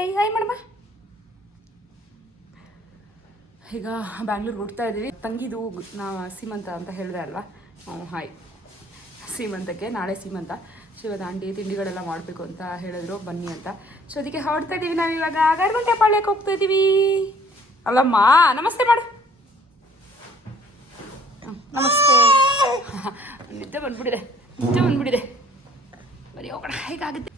Hi hi madam. ಈಗ ಬ್ಯಾಂಗ್ಳೂರ್ಗೆ ಹೋಗ್ತಾ ಇದ್ದೀವಿ. ತಂಗಿದು ಸೀಮಂತ ಅಂತ ಹೇಳಿದೆ ಅಲ್ವಾ. ಹಾಯ್, ಸೀಮಂತಕ್ಕೆ ನಾಳೆ ಸೀಮಂತ. ಸೊ ಇವತ್ತು ಆಂಟಿ ತಿಂಡಿಗಳೆಲ್ಲ ಮಾಡಬೇಕು ಅಂತ ಹೇಳಿದ್ರು, ಬನ್ನಿ ಅಂತ. ಸೊ ಅದಕ್ಕೆ ಹೊರಡ್ತಾ ಇದ್ದೀವಿ ನಾವು ಇವಾಗ. ಗರ್ಗುಂಟೆ ಪಾಳ್ಯಕ್ಕೆ ಹೋಗ್ತಾ ಇದ್ದೀವಿ. ಅಲ್ಲಮ್ಮ ನಮಸ್ತೆ ಮಾಡು. ನಮಸ್ತೆ. ನಿದ್ದೆ ಬಂದ್ಬಿಟ್ಟಿದೆ ಬರೀ ಹೋಗೋಣ. ಹೇಗಾಗುತ್ತೆ?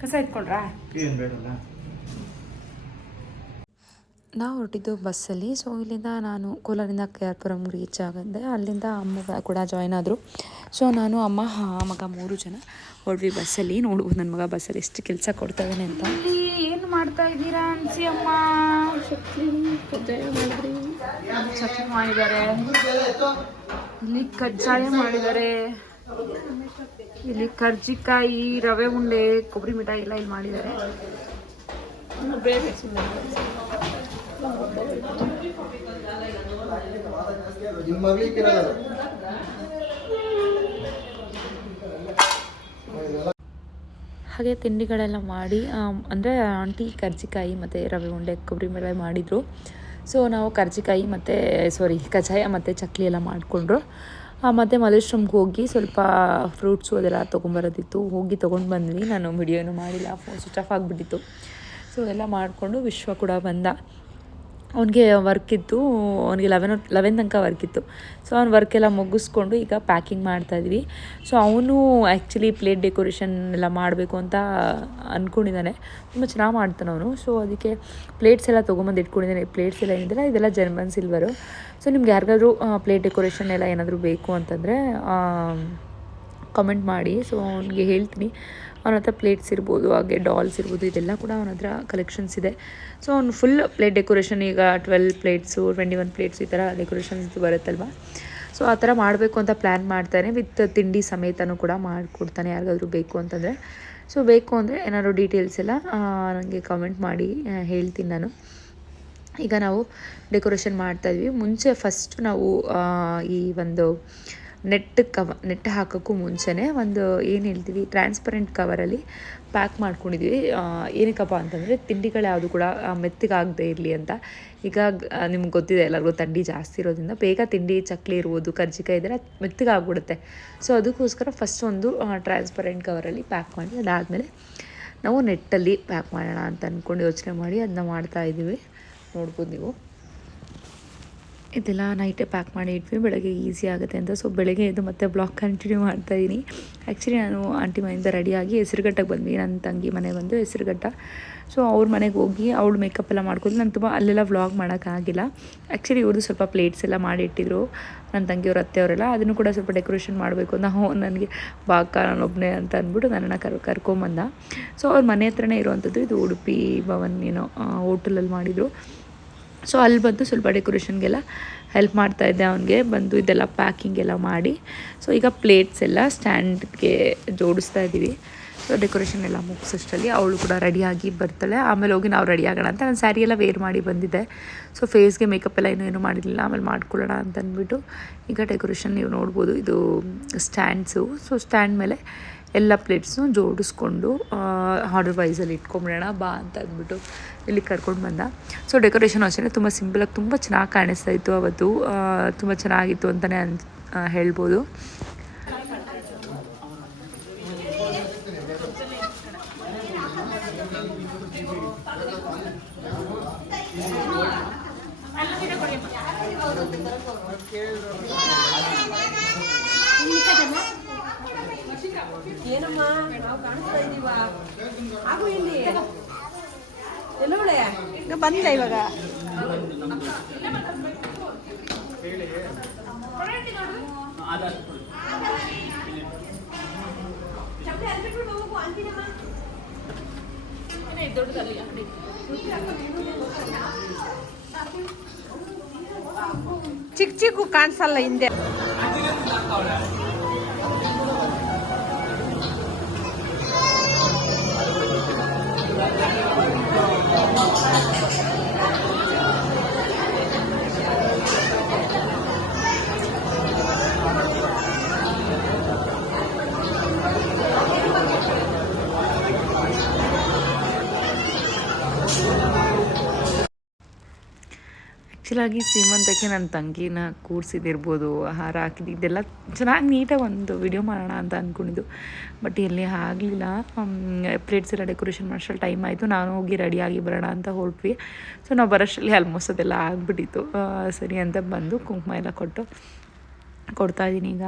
ಕಸ ಇಟ್ಕೊಂಡ್ರಾ? ನಾವು ಹೊರಟಿದ್ದು ಬಸ್ಸಲ್ಲಿ. ಸೊ ಇಲ್ಲಿಂದ ನಾನು ಕೋಲಾರಿಂದ KR ಪುರಂ ರೀಚ್ ಆಗಿದ್ದೆ. ಅಲ್ಲಿಂದ ಅಮ್ಮ ಕೂಡ ಜಾಯ್ನ್ ಆದರು. ಸೊ ನಾನು ಅಮ್ಮ ಮಗ 3 ಜನ ಹೊರಡ್ವಿ ಬಸ್ಸಲ್ಲಿ. ನೋಡ್ಬೋದು ನನ್ನ ಮಗ ಬಸ್ಸಲ್ಲಿ ಎಷ್ಟು ಕೆಲಸ ಕೊಡ್ತಾ ಇದ್ದಾನೆ ಅಂತ. ಏನು ಮಾಡ್ತಾ ಇದ್ದೀರಾ ಅನ್ಸಿ ಅಮ್ಮ? ಚಟ್ನಿ ಮಾಡಿದ್ದಾರೆ, ಇಲ್ಲಿ ಕಜ್ಜಾಯ ಮಾಡಿದ್ದಾರೆ, ಇಲ್ಲಿ ಕರ್ಜಿಕಾಯಿ, ರವೆ ಉಂಡೆ, ಕೊಬ್ಬರಿ ಮಿಠಾಯಿ ಎಲ್ಲ ಇಲ್ಲಿ ಮಾಡಿದ್ದಾರೆ. ಹಾಗೆ ತಿಂಡಿಗಳೆಲ್ಲ ಮಾಡಿ ಅಂದರೆ ಆಂಟಿ ಕರ್ಜಿಕಾಯಿ ಮತ್ತು ರವೆ ಉಂಡೆ ಕೊಬ್ಬರಿ ಮಿಠಾಯಿ ಮಾಡಿದರು. ಸೊ ನಾವು ಕರ್ಜಿಕಾಯಿ ಮತ್ತು ಕಜ್ಜಾಯ ಮತ್ತು ಚಕ್ಲಿ ಎಲ್ಲ ಮಾಡಿಕೊಂಡ್ರು. ಮತ್ತು ಮಲ್ಲೇಶ್ವರಂಗೆ ಹೋಗಿ ಸ್ವಲ್ಪ ಫ್ರೂಟ್ಸು ಅದೆಲ್ಲ ತೊಗೊಂಬರೋದಿತ್ತು. ಹೋಗಿ ತೊಗೊಂಡು ಬಂದ್ವಿ. ನಾನು ವಿಡಿಯೋ ಏನೂ ಮಾಡಿಲ್ಲ, ಫೋನ್ ಸ್ವಿಚ್ ಆಫ್ ಆಗಿಬಿಟ್ಟಿತ್ತು. ಸೊ ಎಲ್ಲ ಮಾಡಿಕೊಂಡು ವಿಶ್ವ ಕೂಡ ಬಂದ. ಅವನಿಗೆ ವರ್ಕ್ ಇತ್ತು, ಅವನಿಗೆ 11 ತನಕ ವರ್ಕ್ ಇತ್ತು. ಸೊ ಅವ್ನ ವರ್ಕೆಲ್ಲ ಮುಗಿಸ್ಕೊಂಡು ಈಗ ಪ್ಯಾಕಿಂಗ್ ಮಾಡ್ತಾಯಿದ್ವಿ. ಸೊ ಅವನು ಆ್ಯಕ್ಚುಲಿ ಪ್ಲೇಟ್ ಡೆಕೋರೇಷನ್ ಎಲ್ಲ ಮಾಡಬೇಕು ಅಂತ ಅಂದ್ಕೊಂಡಿದ್ದಾನೆ. ತುಂಬ ಚೆನ್ನಾಗಿ ಮಾಡ್ತಾನೆ ಅವನು. ಸೊ ಅದಕ್ಕೆ ಪ್ಲೇಟ್ಸ್ ಎಲ್ಲ ತೊಗೊಂಬಂದು ಇಟ್ಕೊಂಡಿದ್ದಾನೆ. ಪ್ಲೇಟ್ಸ್ ಎಲ್ಲ ಏನಿದೆಯಲ್ಲ ಇದೆಲ್ಲ ಜರ್ಮನ್ ಸಿಲ್ವರು. ಸೊ ನಿಮ್ಗೆ ಯಾರಿಗಾದ್ರೂ ಪ್ಲೇಟ್ ಡೆಕೋರೇಷನ್ ಎಲ್ಲ ಏನಾದರೂ ಬೇಕು ಅಂತಂದರೆ ಕಮೆಂಟ್ ಮಾಡಿ. ಸೊ ಅವನಿಗೆ ಹೇಳ್ತೀನಿ. ಅವನ ಹತ್ರ ಪ್ಲೇಟ್ಸ್ ಇರ್ಬೋದು, ಹಾಗೆ ಡಾಲ್ಸ್ ಇರ್ಬೋದು, ಇದೆಲ್ಲ ಕೂಡ ಅವನ ಹತ್ರ ಕಲೆಕ್ಷನ್ಸ್ ಇದೆ. ಸೊ ಅವ್ನು ಫುಲ್ ಪ್ಲೇಟ್ ಡೆಕೋರೇಷನ್ ಈಗ 12 ಪ್ಲೇಟ್ಸು 21 ಪ್ಲೇಟ್ಸ್ ಈ ಥರ ಡೆಕೋರೇಷನ್ಸ್ ಬರುತ್ತಲ್ವ. ಸೊ ಆ ಥರ ಮಾಡಬೇಕು ಅಂತ ಪ್ಲ್ಯಾನ್ ಮಾಡ್ತಾನೆ. ವಿತ್ ತಿಂಡಿ ಸಮೇತನೂ ಕೂಡ ಮಾಡಿಕೊಡ್ತಾನೆ ಯಾರಿಗಾದ್ರೂ ಬೇಕು ಅಂತಂದರೆ. ಸೊ ಬೇಕು ಅಂದರೆ ಏನಾದ್ರು ಡೀಟೇಲ್ಸ್ ಎಲ್ಲ ನನಗೆ ಕಮೆಂಟ್ ಮಾಡಿ ಹೇಳ್ತೀನಿ ನಾನು. ಈಗ ನಾವು ಡೆಕೋರೇಷನ್ ಮಾಡ್ತಾಯಿದ್ವಿ. ಮುಂಚೆ ಫಸ್ಟು ನಾವು ಈ ಒಂದು ನೆಟ್ ಹಾಕೋಕ್ಕೂ ಮುಂಚೆನೇ ಒಂದು ಏನು ಹೇಳ್ತೀವಿ ಟ್ರಾನ್ಸ್ಪರೆಂಟ್ ಕವರಲ್ಲಿ ಪ್ಯಾಕ್ ಮಾಡ್ಕೊಂಡಿದ್ವಿ. ಏನಕ್ಕಪ್ಪ ಅಂತಂದರೆ ತಿಂಡಿಗಳು ಯಾವುದು ಕೂಡ ಮೆತ್ತಗಾಗದೇ ಇರಲಿ ಅಂತ. ಈಗ ನಿಮ್ಗೆ ಗೊತ್ತಿದೆ ಎಲ್ಲರಿಗೂ ಥಂಡಿ ಜಾಸ್ತಿ ಇರೋದ್ರಿಂದ ಬೇಗ ತಿಂಡಿ ಚಕ್ಲಿ ಇರ್ಬೋದು, ಕರ್ಜಿಕಾಯಿ ಇದೆಲ್ಲ ಮೆತ್ತಗಾಗ್ಬಿಡುತ್ತೆ. ಸೊ ಅದಕ್ಕೋಸ್ಕರ ಫಸ್ಟ್ ಒಂದು ಟ್ರಾನ್ಸ್ಪರೆಂಟ್ ಕವರಲ್ಲಿ ಪ್ಯಾಕ್ ಮಾಡಿ ಅದಾದಮೇಲೆ ನಾವು ನೆಟ್ಟಲ್ಲಿ ಪ್ಯಾಕ್ ಮಾಡೋಣ ಅಂತ ಅಂದ್ಕೊಂಡು ಯೋಚನೆ ಮಾಡಿ ಅದನ್ನ ಮಾಡ್ತಾಯಿದ್ದೀವಿ. ನೋಡ್ಬೋದು ನೀವು. ಇದೆಲ್ಲ ನೈಟೇ ಪ್ಯಾಕ್ ಮಾಡಿ ಇಟ್ವಿ, ಬೆಳಗ್ಗೆ ಈಸಿ ಆಗುತ್ತೆ ಅಂತ. ಸೊ ಬೆಳಗ್ಗೆ ಎದ್ದು ಮತ್ತೆ ಬ್ಲಾಗ್ ಕಂಟಿನ್ಯೂ ಮಾಡ್ತಾಯಿದ್ದೀನಿ. ಆ್ಯಕ್ಚುಲಿ ನಾನು ಆಂಟಿ ಮನೆಯಿಂದ ರೆಡಿಯಾಗಿ ಹೆಸರುಘಟ್ಟಕ್ಕೆ ಬಂದ್ವಿ. ನನ್ನ ತಂಗಿ ಮನೆ ಬಂದು ಹೆಸರುಘಟ್ಟ. ಸೊ ಅವ್ರ ಮನೆಗೆ ಹೋಗಿ ಅವಳು ಮೇಕಪ್ ಎಲ್ಲ ಮಾಡ್ಕೊಂಡು ನಾನು ತುಂಬ ಅಲ್ಲೆಲ್ಲ ವ್ಲಾಗ್ ಮಾಡೋಕ್ಕಾಗಿಲ್ಲ. ಆ್ಯಕ್ಚುಲಿ ಇವ್ರದ್ದು ಸ್ವಲ್ಪ ಪ್ಲೇಟ್ಸ್ ಎಲ್ಲ ಮಾಡಿ ಇಟ್ಟಿದ್ರು ನನ್ನ ತಂಗಿಯವ್ರ ಅತ್ತೆಯವರೆಲ್ಲ. ಅದನ್ನು ಕೂಡ ಸ್ವಲ್ಪ ಡೆಕೋರೇಷನ್ ಮಾಡಬೇಕು ಅಂತ ನನಗೆ ಬಾಕ ನಾನೊಬ್ಬನೇ ಅಂತ ಅಂದ್ಬಿಟ್ಟು ನನ್ನನ್ನು ಕರ್ಕೊಂಬಂದ. ಸೊ ಅವ್ರ ಮನೆ ಹತ್ರನೇ ಇರುವಂಥದ್ದು. ಇದು ಉಡುಪಿ ಭವನ್ ಏನೋ ಹೋಟೆಲಲ್ಲಿ ಮಾಡಿದರು. ಸೊ ಅಲ್ಲಿ ಬಂದು ಸ್ವಲ್ಪ ಡೆಕೋರೇಷನ್ಗೆಲ್ಲ ಹೆಲ್ಪ್ ಮಾಡ್ತಾಯಿದ್ದೆ ಅವನಿಗೆ. ಬಂದು ಇದೆಲ್ಲ ಪ್ಯಾಕಿಂಗ್ ಎಲ್ಲ ಮಾಡಿ ಸೊ ಈಗ ಪ್ಲೇಟ್ಸ್ ಎಲ್ಲ ಸ್ಟ್ಯಾಂಡ್ಗೆ ಜೋಡಿಸ್ತಾ ಇದ್ದೀವಿ. ಸೊ ಡೆಕೋರೇಷನ್ ಎಲ್ಲ ಮುಗಿಸೋಷ್ಟರಲ್ಲಿ ಅವಳು ಕೂಡ ರೆಡಿಯಾಗಿ ಬರ್ತಾಳೆ. ಆಮೇಲೆ ಹೋಗಿ ನಾವು ರೆಡಿ ಆಗೋಣ ಅಂತ ನಾನು ಸ್ಯಾರಿ ಎಲ್ಲ ವೇರ್ ಮಾಡಿ ಬಂದಿದ್ದೆ. ಸೊ ಫೇಸ್ಗೆ ಮೇಕಪ್ ಎಲ್ಲ ಏನೂ ಮಾಡಿರಲಿಲ್ಲ, ಆಮೇಲೆ ಮಾಡ್ಕೊಳ್ಳೋಣ ಅಂತ ಅಂದ್ಬಿಟ್ಟು ಈಗ ಡೆಕೋರೇಷನ್ ನೀವು ನೋಡ್ಬೋದು. ಇದು ಸ್ಟ್ಯಾಂಡ್ಸು. ಸೊ ಸ್ಟ್ಯಾಂಡ್ ಮೇಲೆ ಎಲ್ಲ ಪ್ಲೇಟ್ಸ್ನು ಜೋಡಿಸ್ಕೊಂಡು ಆರ್ಡರ್ ವೈಸಲ್ಲಿ ಇಟ್ಕೊಂಬಿಡೋಣ ಬಾ ಅಂತ ಅಂದ್ಬಿಟ್ಟು ಇಲ್ಲಿ ಕರ್ಕೊಂಡು ಬಂದ. ಸೊ ಡೆಕೋರೇಷನ್ ಅಷ್ಟೇ ತುಂಬ ಸಿಂಪಲಾಗಿ ತುಂಬ ಚೆನ್ನಾಗಿ ಕಾಣಿಸ್ತಾ ಇತ್ತು ಅವತ್ತು. ತುಂಬ ಚೆನ್ನಾಗಿತ್ತು ಅಂತಲೇ ಹೇಳ್ಬೋದು. ಏನಮ್ಮ ನಾವು ಕಾಣಿಸ್ತಾ ಇದೀವ? ಆಗು ಇಲ್ಲಿ ಎಲ್ಲೋಳೆ ಈಗ ಬಂದಿಲ್ಲ ಇವಾಗ. ಚಿಕ್ಕ ಚಿಕ್ಕ ಕಾಣಿಸಲ್ಲ ಹಿಂದೆ. ಆ್ಯಕ್ಚುಲಾಗಿ ಸೀಮಂತಕ್ಕೆ ನನ್ನ ತಂಗಿನ ಕೂರಿಸಿದಿರ್ಬೋದು, ಹಾರ ಹಾಕಿದ್ದು ಇದೆಲ್ಲ ಚೆನ್ನಾಗಿ ನೀಟಾಗಿ ಒಂದು ವಿಡಿಯೋ ಮಾಡೋಣ ಅಂತ ಅಂದ್ಕೊಂಡಿದ್ದು. ಬಟ್ ಎಲ್ಲಿ ಆಗಲಿಲ್ಲ. ಪ್ಲೇಟ್ಸ್ ಎಲ್ಲ ಡೆಕೋರೇಷನ್ ಮಾಡೋಷ್ಟರಲ್ಲಿ ಟೈಮ್ ಆಯಿತು. ನಾನು ಹೋಗಿ ರೆಡಿಯಾಗಿ ಬರೋಣ ಅಂತ ಹೊರಟ್ವಿ. ಸೊ ನಾವು ಬರೋಷ್ಟರಲ್ಲಿ ಆಲ್ಮೋಸ್ಟ್ ಅದೆಲ್ಲ ಆಗಿಬಿಟ್ಟಿತ್ತು. ಸರಿ ಅಂತ ಬಂದು ಕುಂಕುಮ ಎಲ್ಲ ಕೊಡ್ತಾಯಿದ್ದೀನಿ ಈಗ.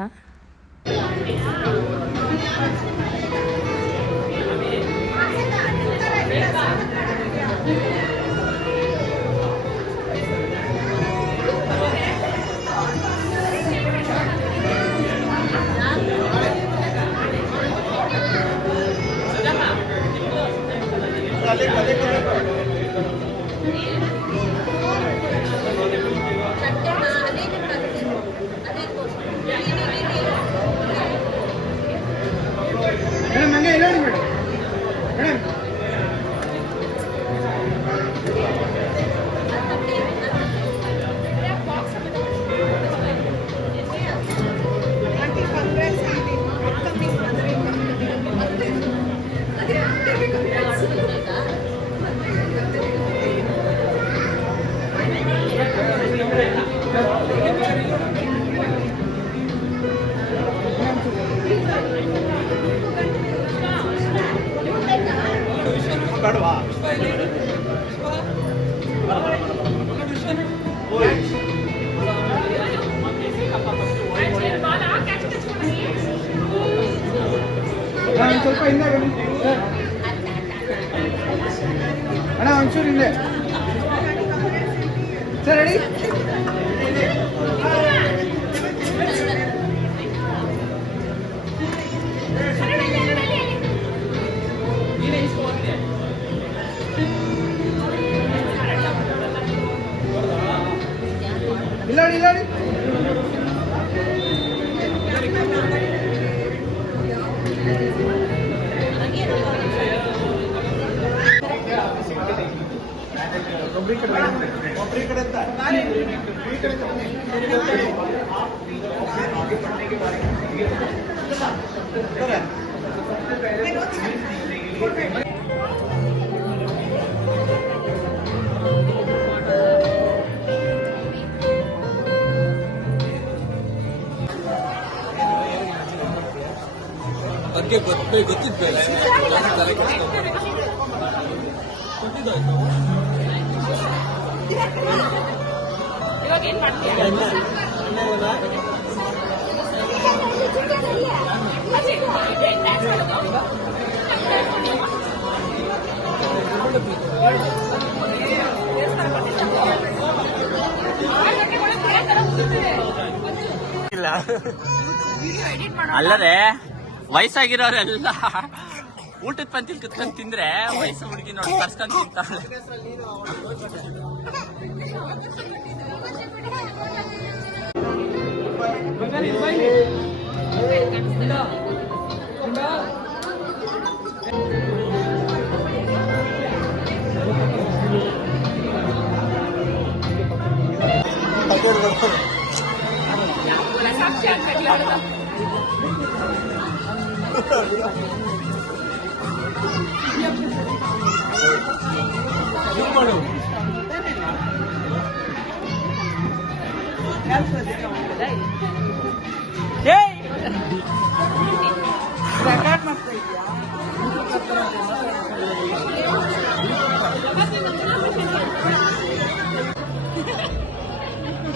ಸ್ವಲ್ಪ ಹಿಂದೆ ಬನ್ನಿ ಅಣ್ಣ, ಒಂಚೂರು ಹಿಂದೆ ಸರ್. ರೆಡಿ? ಇಲ್ಲ ಒಬ್ಬರಿ ಕಡೆ ಬಗ್ಗೆ ಗೊತ್ತಿದ್ದೆ ಇವಾಗ ಏನು ಮಾಡ್ತೀಯ? ಅಲ್ಲದೆ ವಯಸ್ಸಾಗಿರೋರೆಲ್ಲ ಊಟದ ಪಂತಿಲ್ ಕುತ್ಕೊಂಡ್ ತಿಂದ್ರೆ ವಯಸ್ಸು ಹುಡುಗಿ ನೋಡಿ ಕರ್ಸ್ಕೊಂಡ್ ತಿಂತಾಳೆ.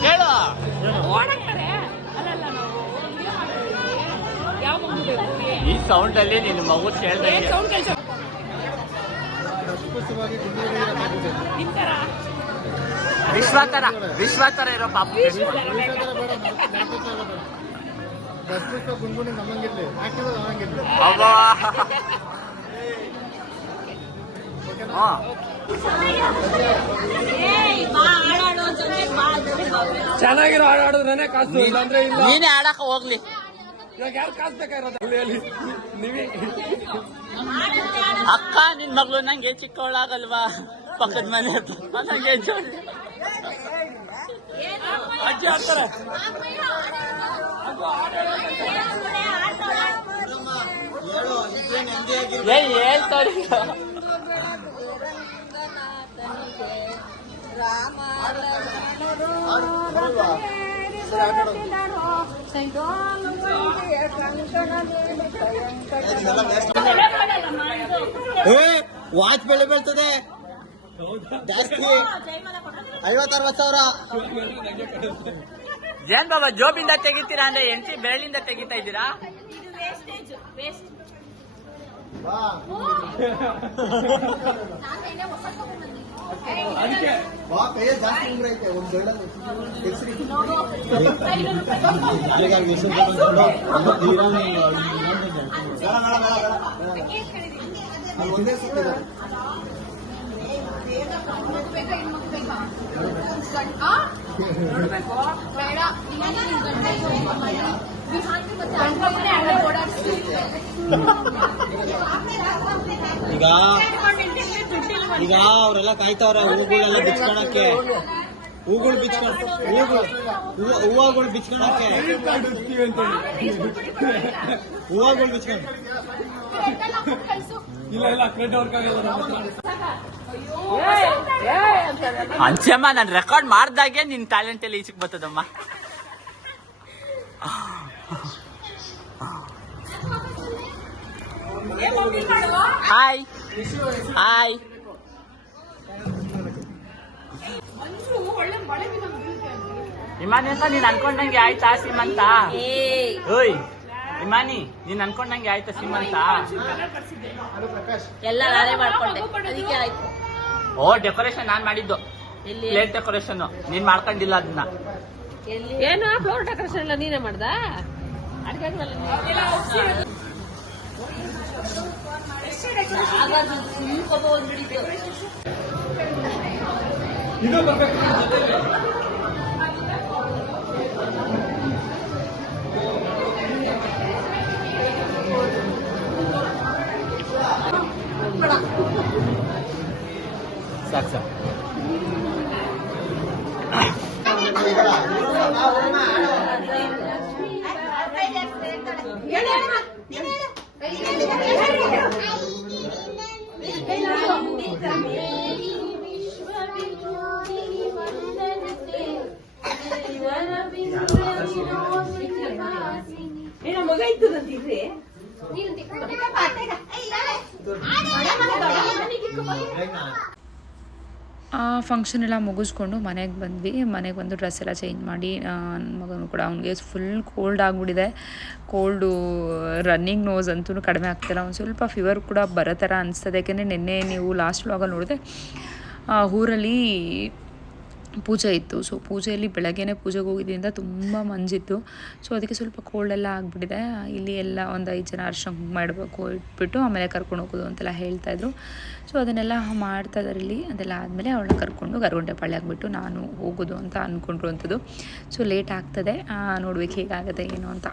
ಹೇಳು ಈ ಸೌಂಡ್ ಅಲ್ಲಿ ನಿನ್ನ ಮಗು ಹೇಳ್ದೆ ವಿಶ್ವಾತರ ಇರೋ ಪಾಪ. ಚೆನ್ನಾಗಿರೋ ಹಾಡು ಆಡಿದ್ರೆ ಕಾಸು, ಇಲ್ಲಾಂದ್ರೆ ಇಲ್ಲ. ನೀನೇ ಆಡಕ ಹೋಗ್ಲಿ. ಇವಾಗ ಯಾರು ಕಾಸು ಬೇಕಾಗಿರೋದು? ನೀವೇ ಅಕ್ಕ ನಿನ್ ಮಗಳು ನಂಗೆ ಚಿಕ್ಕವಳಾಗಲ್ವಾ? ಪಕ್ಕದ ಮನೆ ನಂಗೆ ಅಜ್ಜಿ ಆಡ್ತಾರೆ. ಹೇಳ್ತಾರೆ ರಾಮ ವಾಚ್ ಬೆಲೆ ಬೀಳ್ತದೆ ಜಾಸ್ತಿ 50-60 ಸಾವಿರ. ಏನ್ ಬಾಬಾ ಜೋಬಿಂದ ತೆಗಿತೀರಾ ಅಂದ್ರೆ ಎಂಟಿ ಬೆರಳಿಂದ ತೆಗಿತಾ ಇದ್ದೀರಾ? ಜಾಸ್ತಿ ಉಂಗ್ರ ಐತೆ ಒಂದು ಒಂದೇ ಸಿಕ್ಕಿದೆ. ಈಗ ಅವರೆಲ್ಲ ಕಾಯ್ತಾವ್ರೆ ಹೂಗಳೆಲ್ಲ ಬಿಚ್ಕೊಳಕ್ಕೆ, ಹೂಗಳು ಬಿಚ್ಕೊಂಡು ಹೂವುಗಳು ಬಿಚ್ಕೊಳಕ್ಕೆ, ಹೂವುಗಳು ಬಿಚ್ಕೊಂಡು ಅಂಚಮ್ಮ ನಾನು ರೆಕಾರ್ಡ್ ಮಾಡ್ದಾಗೆ ನಿನ್ ಟ್ಯಾಲೆಂಟ್ ಎಲ್ಲ ಈಚಕ್ ಬರ್ತದಮ್ಮ. Hi hi. ಇಮಾನಿ ಅಂತ ನೀನ್ ಅನ್ಕೊಂಡಂಗೆ ಆಯ್ತಾ ಸೀಮಂತ? ಓಯ್ ಇಮಾನಿ, ನೀನ್ ಅನ್ಕೊಂಡಂಗೆ ಆಯ್ತಾ ಸೀಮಂತ? ಎಲ್ಲ ನಾನೇ ಮಾಡ್ಕೊಂಡೆ, ಅದಕ್ಕೆ ಆಯ್ತು. ಓ ಡೆಕೋರೇಷನ್ ನಾನ್ ಮಾಡಿದ್ದು, ಪ್ಲೇಟ್ ಡೆಕೋರೇಷನ್. ನೀನ್ ಮಾಡ್ಕೊಂಡಿಲ್ಲ ಅದನ್ನ. ಏನು ಫ್ಲೋರ್ ಡೆಕೋರೇಷನ್ ಎಲ್ಲ ನೀನೇ ಮಾಡ್ದ? ಅಡ್ಗೆ ಸಾಕು ಸಾಕು. ಮಗ ಇತ್ತು ಅಂತಿದ್ರಿ ಫಂಕ್ಷನ್ ಎಲ್ಲ ಮುಗಿಸ್ಕೊಂಡು ಮನೆಗೆ ಬಂದ್ವಿ. ಮನೆಗೆ ಬಂದು ಡ್ರೆಸ್ ಎಲ್ಲ ಚೇಂಜ್ ಮಾಡಿ ನನ್ನ ಮಗನೂ ಕೂಡ ಅವನಿಗೆ ಫುಲ್ ಕೋಲ್ಡ್ ಆಗಿಬಿಟ್ಟಿದೆ. ಕೋಲ್ಡು ರನ್ನಿಂಗ್ ನೋಸ್ ಅಂತೂ ಕಡಿಮೆ ಆಗ್ತಿಲ್ಲ. ಒಂದು ಸ್ವಲ್ಪ ಫೀವರ್ ಕೂಡ ಬರೋ ಥರ ಅನಿಸ್ತದೆ. ಯಾಕೆಂದರೆ ನಿನ್ನೆ ನೀವು ಲಾಸ್ಟ್ ವ್ಲಾಗಲ್ಲಿ ನೋಡಿದೆ ಊರಲ್ಲಿ ಪೂಜೆ ಇತ್ತು. ಸೊ ಪೂಜೆಯಲ್ಲಿ ಬೆಳಗ್ಗೆನೇ ಪೂಜೆಗೆ ಹೋಗಿದ್ದರಿಂದ ತುಂಬ ಮಂಜಿತ್ತು. ಸೊ ಅದಕ್ಕೆ ಸ್ವಲ್ಪ ಕೋಲ್ಡೆಲ್ಲ ಆಗಿಬಿಟ್ಟಿದೆ. ಇಲ್ಲಿ ಎಲ್ಲ ಒಂದು 5 ಜನ ಅರ್ಶಿನ ಮಾಡಬೇಕು, ಇಟ್ಬಿಟ್ಟು ಆಮೇಲೆ ಕರ್ಕೊಂಡು ಹೋಗೋದು ಅಂತೆಲ್ಲ ಹೇಳ್ತಾಯಿದ್ರು. ಸೊ ಅದನ್ನೆಲ್ಲ ಮಾಡ್ತಾಯಿದ್ದಾರೆ ಇಲ್ಲಿ. ಅದೆಲ್ಲ ಆದಮೇಲೆ ಅವಳನ್ನ ಕರ್ಕೊಂಡು ಗರಗುಂಟೆ ಪಾಳ್ಯ ಆಗಿಬಿಟ್ಟು ನಾನು ಹೋಗೋದು ಅಂತ ಅಂದ್ಕೊಂಡ್ರು ಅಂಥದ್ದು. ಸೊ ಲೇಟ್ ಆಗ್ತದೆ, ನೋಡ್ಬೇಕು ಹೇಗಾಗುತ್ತೆ ಏನು ಅಂತ.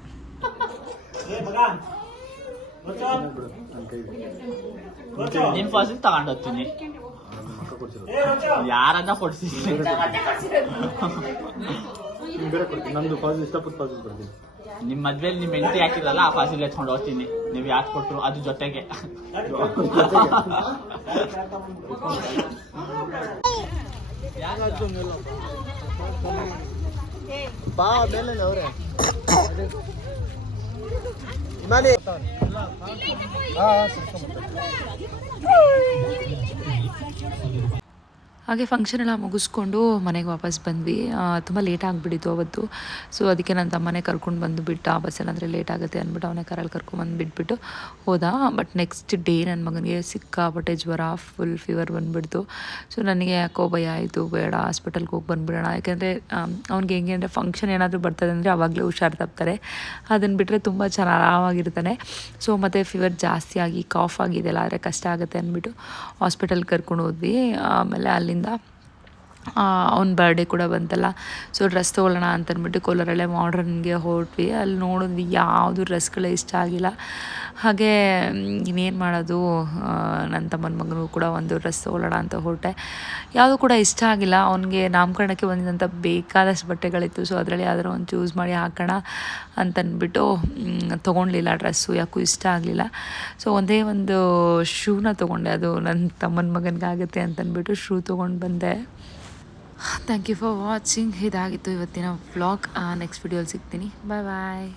ನಿನ್ ಫಸ್ಟ್ ತಗೊಂಡು ಹೋಗ್ತೀನಿ. ಯಾರನ್ನ ಕೊಡ್ಸಿದ್ದೀನಿ? ನಿಮ್ ಮದ್ವೆಲಿ ನಿಮ್ ಎಂಟ್ರಿ ಹಾಕಿರಲ್ಲ, ಆ ಫಾಸಿಲ್ ಎತ್ಕೊಂಡು ಹೋಗ್ತೀನಿ. ನೀವ್ ಯಾಕೆ ಕೊಟ್ರು ಅದ್ರ ಜೊತೆಗೆ. ಬಾ ಮೇಲೆ ಅವ್ರೆ ಹಾಗೆ ಫಂಕ್ಷನ್ ಎಲ್ಲ ಮುಗಿಸ್ಕೊಂಡು ಮನೆಗೆ ವಾಪಸ್ ಬಂದ್ವಿ. ತುಂಬ ಲೇಟ್ ಆಗಿಬಿಟ್ಟಿತ್ತು ಅವತ್ತು. ಸೊ ಅದಕ್ಕೆ ನನ್ನ ತಮ್ಮನೇ ಕರ್ಕೊಂಡು ಬಂದು ಬಿಟ್ಟು, ಆ ಬಸ್ಸಲ್ಲಿ ಅಂದರೆ ಲೇಟ್ ಆಗುತ್ತೆ ಅಂದ್ಬಿಟ್ಟು ಅವನೇ ಕಾರಲ್ಲಿ ಕರ್ಕೊಂಡ್ಬಂದು ಬಿಟ್ಬಿಟ್ಟು ಹೋದ. ಬಟ್ ನೆಕ್ಸ್ಟ್ ಡೇ ನನ್ನ ಮಗನಿಗೆ ಸಿಕ್ಕಾಪಟ್ಟೆ ಜ್ವರ, ಫುಲ್ ಫೀವರ್ ಬಂದುಬಿಡ್ತು. ಸೊ ನನಗೆ ಯಾಕೋ ಭಯ ಆಯಿತು, ಬೇಡ ಹಾಸ್ಪಿಟಲ್ಗೆ ಹೋಗಿ ಬಂದುಬಿಡೋಣ. ಯಾಕೆಂದರೆ ಅವ್ನಿಗೆ ಹೆಂಗೆ ಅಂದರೆ ಫಂಕ್ಷನ್ ಏನಾದರೂ ಬರ್ತದೆ ಅಂದರೆ ಆವಾಗಲೇ ಹುಷಾರು ತಪ್ತಾರೆ. ಅದನ್ನು ಬಿಟ್ಟರೆ ತುಂಬ ಚೆನ್ನಾಗಿ ಆರಾಮಾಗಿರ್ತಾನೆ. ಸೊ ಮತ್ತು ಫೀವರ್ ಜಾಸ್ತಿ ಆಗಿ ಕಾಫ್ ಆಗಿದೆಯಲ್ಲ, ಆದರೆ ಕಷ್ಟ ಆಗುತ್ತೆ ಅಂದ್ಬಿಟ್ಟು ಹಾಸ್ಪಿಟಲ್ಗೆ ಕರ್ಕೊಂಡು ಹೋದ್ವಿ. ಆಮೇಲೆ ಅಲ್ಲಿಂದ ಅವ್ನ ಬರ್ಡೇ ಕೂಡ ಬಂತಲ್ಲ, ಸೊ ಡ್ರೆಸ್ ತೊಗೊಳ್ಳೋಣ ಅಂತಂದ್ಬಿಟ್ಟು ಕೋಲಾರಲ್ಲೇ ಮಾಡ್ರನ್ಗೆ ಹೊರಟ್ವಿ. ಅಲ್ಲಿ ನೋಡಿದ್ವಿ ಯಾವುದು ಡ್ರೆಸ್ಗಳೇ ಇಷ್ಟ ಆಗಿಲ್ಲ. ಹಾಗೆ ಇನ್ನೇನು ಮಾಡೋದು, ನನ್ನ ತಮ್ಮನ ಮಗನೂ ಕೂಡ ಒಂದು ಡ್ರೆಸ್ ತೊಗೊಳ್ಳೋಣ ಅಂತ ಹೊರಟೆ. ಯಾವುದೂ ಕೂಡ ಇಷ್ಟ ಆಗಿಲ್ಲ. ಅವನಿಗೆ ನಾಮಕರಣಕ್ಕೆ ಬಂದಿದ್ದಂಥ ಬೇಕಾದಷ್ಟು ಬಟ್ಟೆಗಳಿತ್ತು. ಸೊ ಅದರಲ್ಲಿ ಯಾವ್ದಾರು ಒಂದು ಚೂಸ್ ಮಾಡಿ ಹಾಕೋಣ ಅಂತಂದ್ಬಿಟ್ಟು ತೊಗೊಳ್ಲಿಲ್ಲ ಡ್ರೆಸ್ಸು, ಯಾಕೂ ಇಷ್ಟ ಆಗಲಿಲ್ಲ. ಸೊ ಒಂದೇ ಒಂದು ಶೂನ ತೊಗೊಂಡೆ, ಅದು ನನ್ನ ತಮ್ಮನ ಮಗನಿಗಾಗುತ್ತೆ ಅಂತಂದ್ಬಿಟ್ಟು ಶೂ ತೊಗೊಂಡು ಬಂದೆ. Thank you for watching. ಇದಾಗಿತ್ತು ಇವತ್ತಿನ ವ್ಲಾಗ್. ನೆಕ್ಸ್ಟ್ ವಿಡಿಯೋಲಿ ಸಿಗ್ತೀನಿ. ಬಾಯ್ ಬಾಯ್.